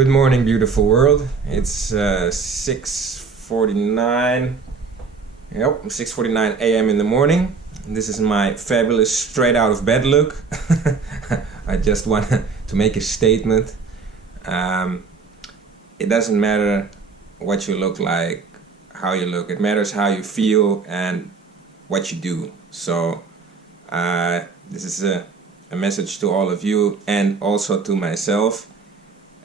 Good morning, beautiful world. It's 6:49. Yep, 6:49 a.m. in the morning. This is my fabulous straight out of bed look. I just want to make a statement. It doesn't matter what you look like, how you look. It matters how you feel and what you do. So this is a message to all of you and also to myself.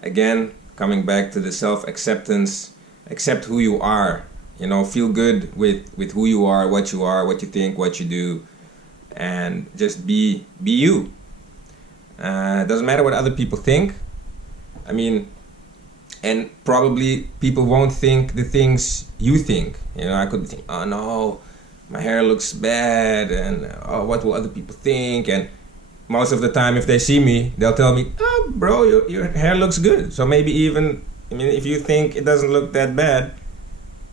Again, coming back to the self-acceptance, accept who you are, feel good with who you are, what you think, what you do, and just be you. It doesn't matter what other people think. And probably people won't think the things you think. I could think, oh no, my hair looks bad, and oh, what will other people think? And most of the time, if they see me, they'll tell me, oh, bro, your hair looks good. So maybe even, if you think it doesn't look that bad,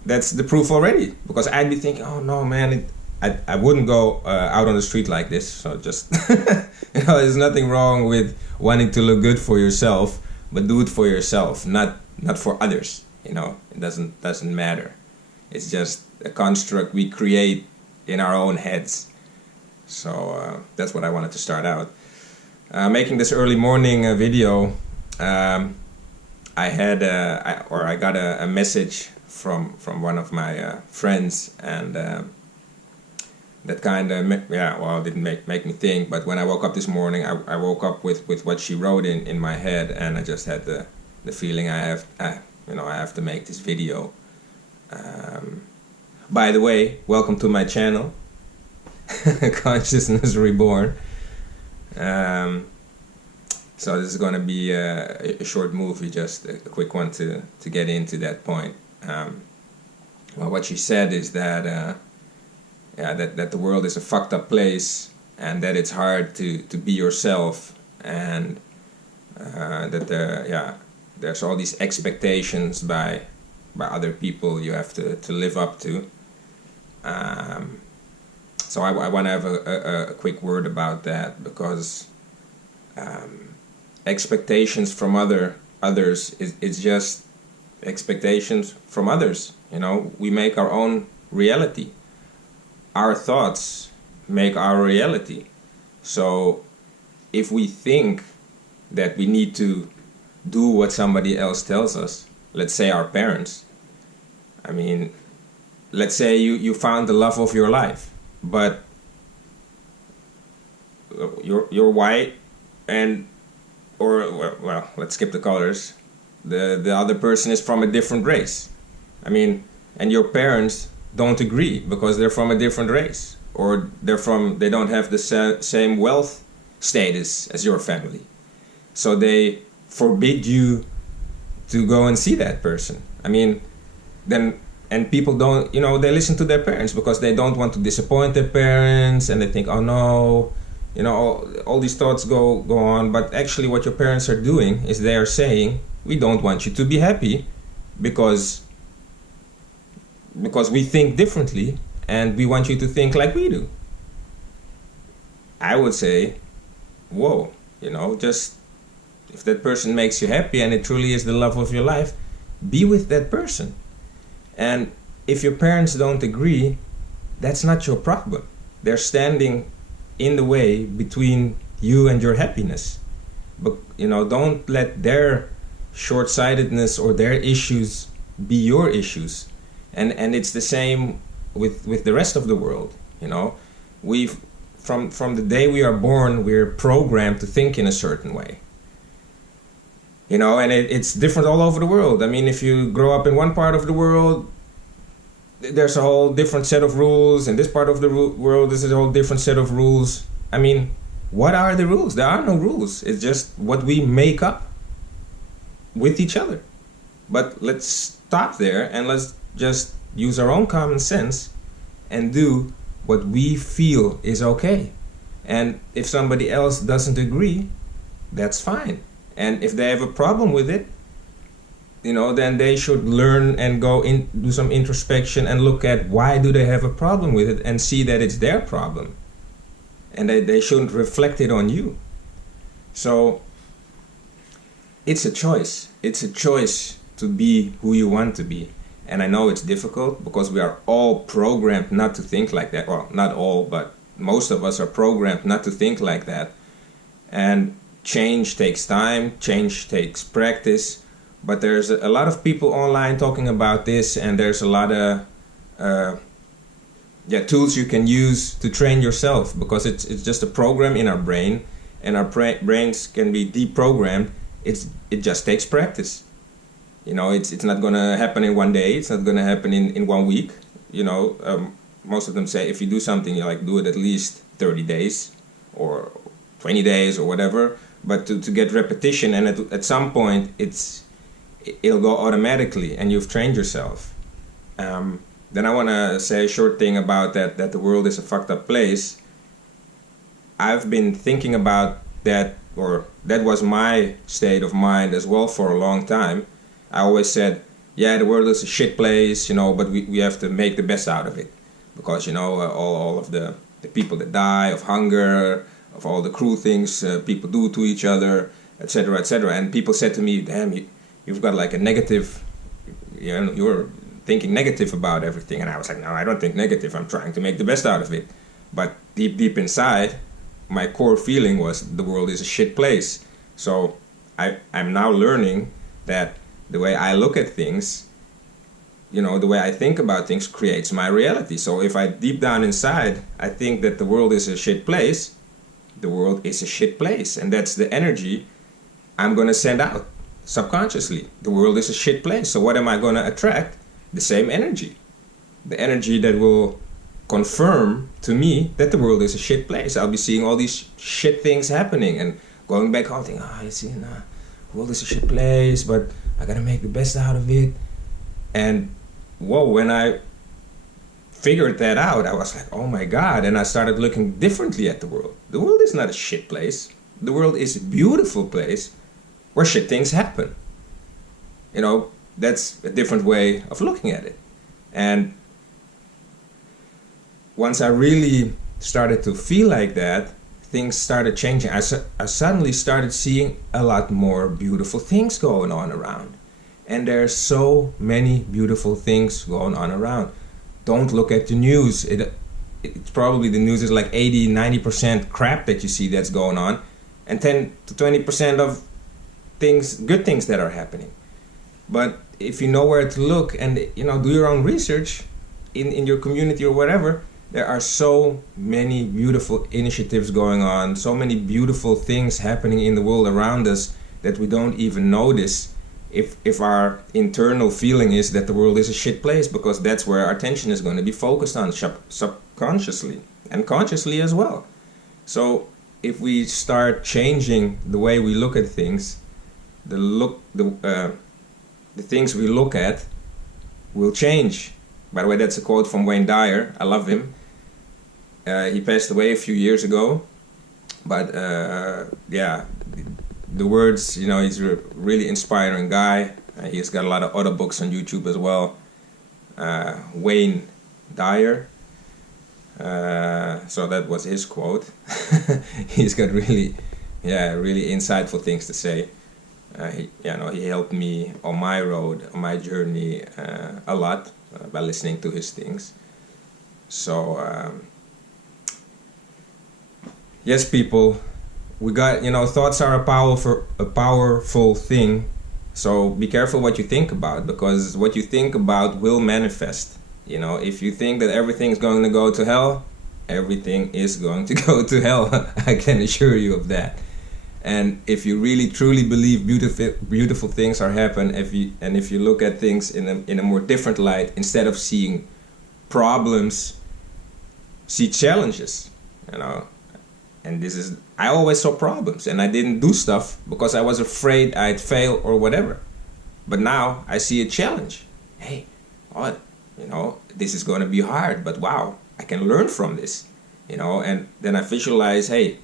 that's the proof already. Because I'd be thinking, oh, no, man, I wouldn't go out on the street like this. So just, there's nothing wrong with wanting to look good for yourself, but do it for yourself, not for others. It doesn't matter. It's just a construct we create in our own heads. So that's what I wanted to start out. Making this early morning video, I got a message from one of my friends, and that kind of didn't make me think. But when I woke up this morning, I woke up with what she wrote in my head, and I just had the feeling I have to make this video. By the way, welcome to my channel. Consciousness Reborn. So this is going to be a short movie, just a quick one to get into that point. What she said is that that the world is a fucked up place, and that it's hard to be yourself, and that there's all these expectations by other people you have to live up to. So I want to have a quick word about that, because expectations from others is just expectations from others. We make our own reality. Our thoughts make our reality. So if we think that we need to do what somebody else tells us, let's say our parents, let's say you found the love of your life, but you're white, or let's skip the colors. The other person is from a different race. And your parents don't agree because they're from a different race, or they don't have the same wealth status as your family. So they forbid you to go and see that person. And people don't, they listen to their parents because they don't want to disappoint their parents, and they think, oh no, all these thoughts go on. But actually what your parents are doing is they are saying, we don't want you to be happy because we think differently, and we want you to think like we do. I would say, whoa, just if that person makes you happy and it truly is the love of your life, be with that person. And if your parents don't agree, that's not your problem. They're standing in the way between you and your happiness. But don't let their short-sightedness or their issues be your issues. And it's the same with the rest of the world. We've from the day we are born, we're programmed to think in a certain way. And it's different all over the world. If you grow up in one part of the world, there's a whole different set of rules. In this part of the world, there's a whole different set of rules. What are the rules? There are no rules. It's just what we make up with each other. But let's stop there and let's just use our own common sense and do what we feel is okay. And if somebody else doesn't agree, that's fine. And if they have a problem with it, then they should learn and do some introspection and look at why do they have a problem with it, and see that it's their problem. And they shouldn't reflect it on you. So it's a choice. It's a choice to be who you want to be. And I know it's difficult because we are all programmed not to think like that. Well, not all, but most of us are programmed not to think like that. And change takes time, change takes practice. But there's a lot of people online talking about this, and there's a lot of tools you can use to train yourself, because it's just a program in our brain, and our brains can be deprogrammed. It just takes practice. You know, it's not going to happen in one day. It's not going to happen in 1 week. You know, most of them say if you do something, you like do it at least 30 days or 20 days or whatever. But to get repetition, and at some point it'll go automatically, and you've trained yourself. Then I want to say a short thing about that the world is a fucked up place. I've been thinking about that, or that was my state of mind as well for a long time. I always said, yeah, the world is a shit place, you know, but we have to make the best out of it. Because, you know, all of the people that die of hunger, of all the cruel things people do to each other, etc., etc. And people said to me, damn, you've got like a negative, you know, you're thinking negative about everything. And I was like, no, I don't think negative. I'm trying to make the best out of it. But deep inside, my core feeling was the world is a shit place. So I'm now learning that the way I look at things, you know, the way I think about things creates my reality. So if I deep down inside, I think that the world is a shit place, the world is a shit place. And that's the energy I'm going to send out subconsciously. The world is a shit place. So what am I going to attract? The same energy. The energy that will confirm to me that the world is a shit place. I'll be seeing all these shit things happening and going back home thinking, you see, the world is a shit place, but I gotta make the best out of it. And whoa, when I figured that out, I was like, oh my God. And I started looking differently at the world. The world is not a shit place. The world is a beautiful place where shit things happen. You know, that's a different way of looking at it. And once I really started to feel like that, things started changing. I suddenly started seeing a lot more beautiful things going on around. And there's so many beautiful things going on around. Don't look at the news. It's probably the news is like 80-90% crap that you see that's going on, and 10 to 20% of things, good things that are happening. But if you know where to look and, you know, do your own research in your community or whatever, there are so many beautiful initiatives going on, so many beautiful things happening in the world around us that we don't even notice if our internal feeling is that the world is a shit place, because that's where our attention is going to be focused on subconsciously and consciously as well. So if we start changing the way we look at things, the things we look at will change. By the way, that's a quote from Dyer. I love him. He passed away a few years ago, but the words, you know, he's a really inspiring guy. He's got a lot of other books on YouTube as well. Dyer. So that was his quote. He's got really insightful things to say. He helped me on my road, on my journey a lot by listening to his things. So yes, people, we got, you know, thoughts are a powerful thing. So be careful what you think about, because what you think about will manifest. You know, if you think that everything's going to go to hell, everything is going to go to hell. I can assure you of that. And if you really truly believe beautiful things are happen, if you look at things in a more different light, instead of seeing problems, see challenges. You know, and I always saw problems, and I didn't do stuff because I was afraid I'd fail or whatever. But now I see a challenge. Hey, what? You know, this is going to be hard, but wow, I can learn from this. You know, and then I visualize, hey,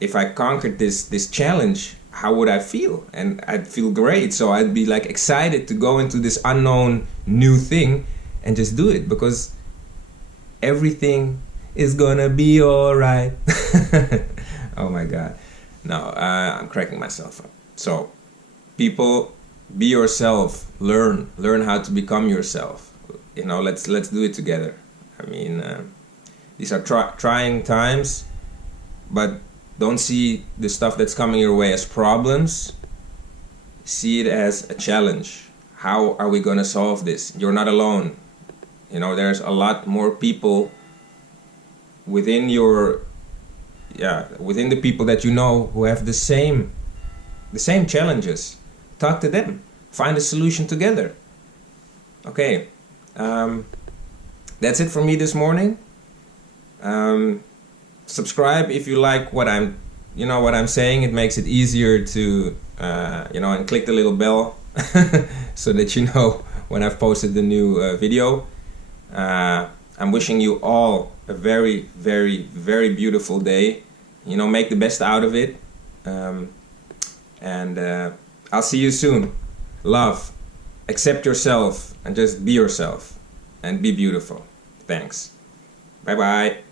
if I conquered this challenge, how would I feel? And I'd feel great. So I'd be like excited to go into this unknown new thing and just do it, because everything is gonna be all right. Oh my God. No, I'm cracking myself up. So, people, be yourself. Learn how to become yourself. You know, let's do it together. I mean, these are trying times, but don't see the stuff that's coming your way as problems. See it as a challenge. How are we going to solve this? You're not alone. You know, there's a lot more people within within the people that you know who have the same challenges. Talk to them. Find a solution together. Okay. That's it for me this morning. Subscribe if you like what I'm saying. It makes it easier to and click the little bell so that you know when I've posted the new video. I'm wishing you all a very, very, very beautiful day. You know, make the best out of it. And I'll see you soon. Love. Accept yourself and just be yourself and be beautiful. Thanks. Bye bye.